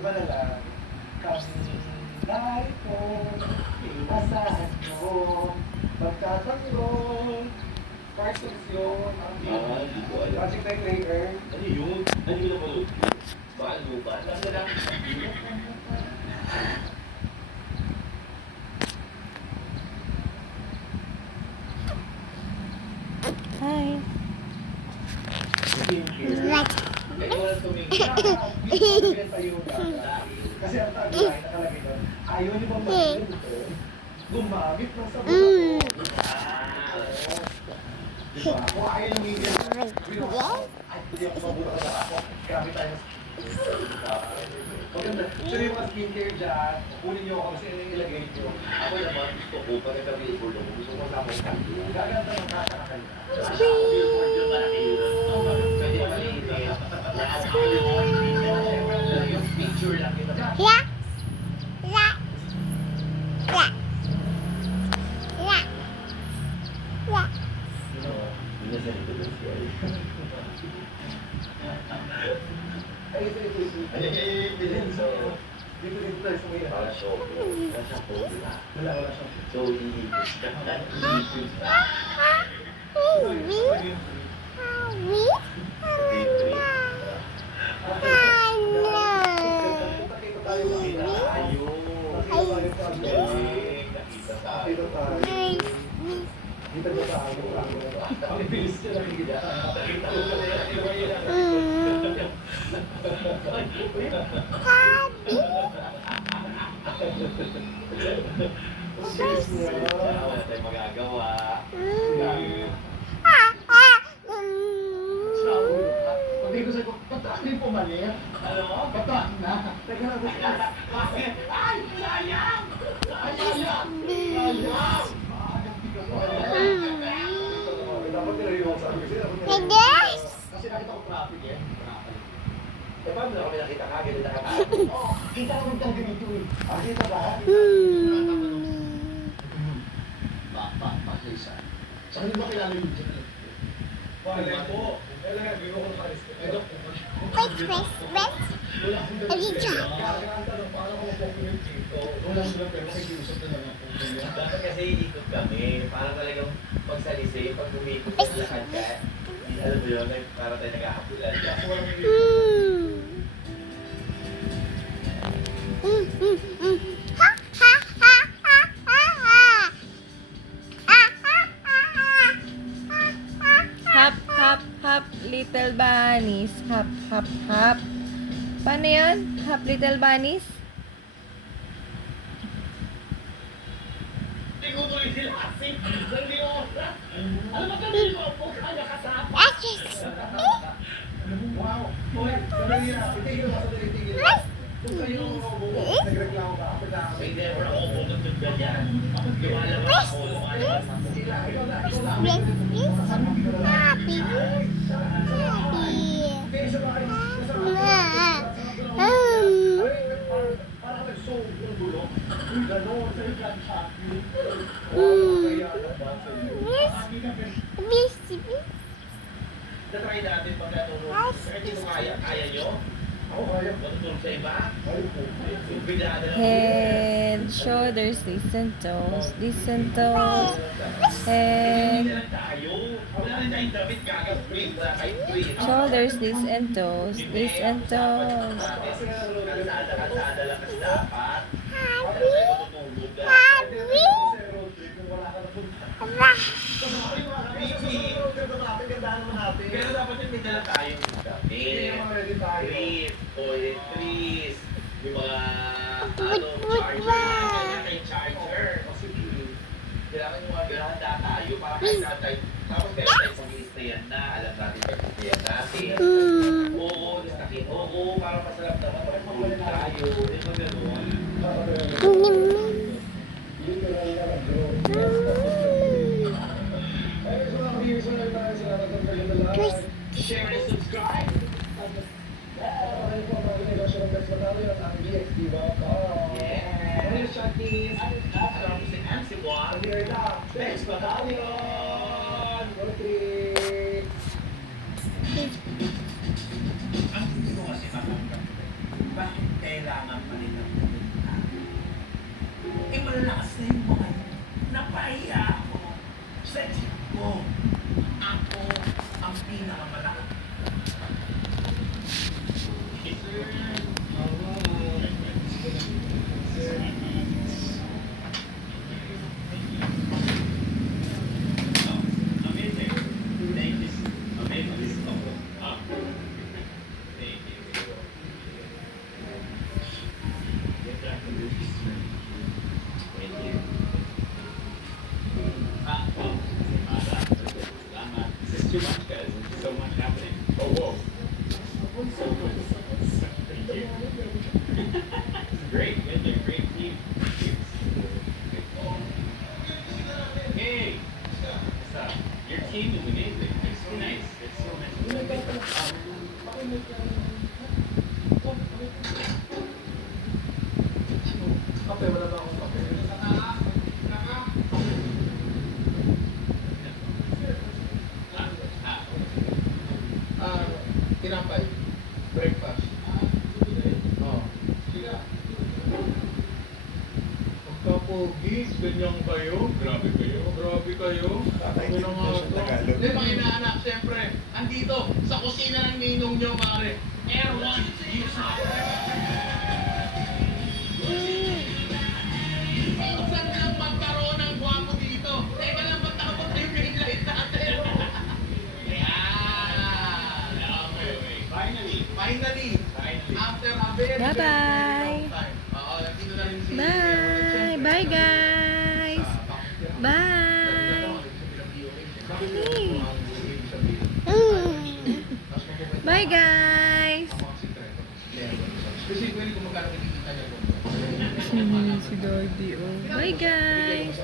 Iba na lang. Kamay ko, iwasan mo, magtatanggol. Cartoons yun. Hindi ko alam. Project Night Later. Ano yun? Ano yun ang malood? Paano ba? Ano lang? Hi. Kaya wala tumingin. Kasi ang tagline nakalagay doon, ayaw niyo bang mag-inom ito? Gumamit ng sabon ako. Diba? Kung ayaw niyo ngigil, ay, hindi ako mabuka na ako. Grabe tayo. Maganda. Sure yung mga skincare dyan, kunin niyo ako kasi yung ilagay niyo. Ako naman gusto ko, pag nagka-billboard ako, gusto ko kasama yung kanto. Gaganda ng kakakal. Billboard yung malaki yun. Pwede maliit. Yung picture lang kita. Hindi na sa likod ng siya. Ay, ito. Ay, so, Dito tayo sa may para shopping. Para shopping, di ba? Wala siya. So, iikot ka. Iikot ka. Wala tayong magagawa. Hindi ko sabi ko, ba't hindi pumalit? Alam mo, ba't na? Teka na, bakit? Ay, sayang! Sayang! Sayang! Dapat nilaliwag sa akin kasi nakita ko traffic eh. Eh, paano na kami nakita ka? Ganun na katayo. Oo, kita ko ng ganito eh. Kita ba? Pakisa. Saan hindi ba kilala yung dyan? Wala po. Wala nga, hindi ko nakalis. Wala akong ganito. Kaya ang tanong, paano ko mapokulit dito? Wala akong ganito, pero makikiusap na lang ako. Dapat kasi ikot kami. Para talagang pagsalisay, pag umikot ka, lakad ka. Alam mo yun, para tayo nag-aapulan. Kasi walang Hop, hop, hop, little bunnies. Hop, hop, hop. Paano yun? Hop, little bunnies? Hindi ko tuloy sila kasi. Hindi oras. Alam mo kami po kaya kasama. wow. Hoy, sandali na. Itigil mo, sandali, itigil mo. Kung kayo nagreklamo ka, May never ako bumutod ganyan. Lumalabas ako, lumalabas ako. sila, ikaw na. Kaya sa bahay, parang nag-sold yung bulok. Uy, gano'n, sa ikan shopping. Kaya naman sa iyo. Natry natin pag natulog. Kasi hindi ko kaya nyo. Ako kaya. Matutulog sa iba. Ay, po. Yung bigla na lang. Head, shoulders, knees and toes. Knees and toes. Head, Hindi na lang tayo. Wala rin tayong damit gagawin. Wala kayong tweet. shoulders, knees and toes. Knees and toes. Kalsada lang kasi dapat. Pero dapat yung may dala tayong damit. Trees, toiletries, yung mga charger, kaya charger. Kailangan yung mga gahanda tayo para kahit saan tayo. Tapos kahit tayo pag-i-stayan na, alam natin pag-i-stayan natin. Oo, distakin. Oo, para masarap naman pag tulog tayo. Di ba gano'n? Share and subscribe. Yeah. Alam mo si MC Juan. Thanks, Battalion. Ang hindi ko kasi matanggap. Bakit kailangan It's too much, guys. It's so much happening. Oh, whoa. So good. Thank you. This is great. You guys are a great team. Hey, what's up? Your team is amazing. It's so nice. It's so nice. Kape, wala ba akong kape? Tinapay. Breakfast. Oo. Pagkapogi, ganyan kayo? Grabe kayo. Grabe kayo. Ano na nga ito? Hindi, mga inaanak, siyempre, andito, sa kusina ng ninong nyo, pare. Air One, use Minsan lang magkaroon ng gwapo dito. Teka lang, matapos na yung green light natin. Yan. Okay. Finally. After a very, Bye-bye. very long time. Oo, nandito na rin si... Bye! Bye, guys! Bye! Bye, guys! Specifically kung magkano kinikita niya doon. Si Daddy, oh. Bye, guys!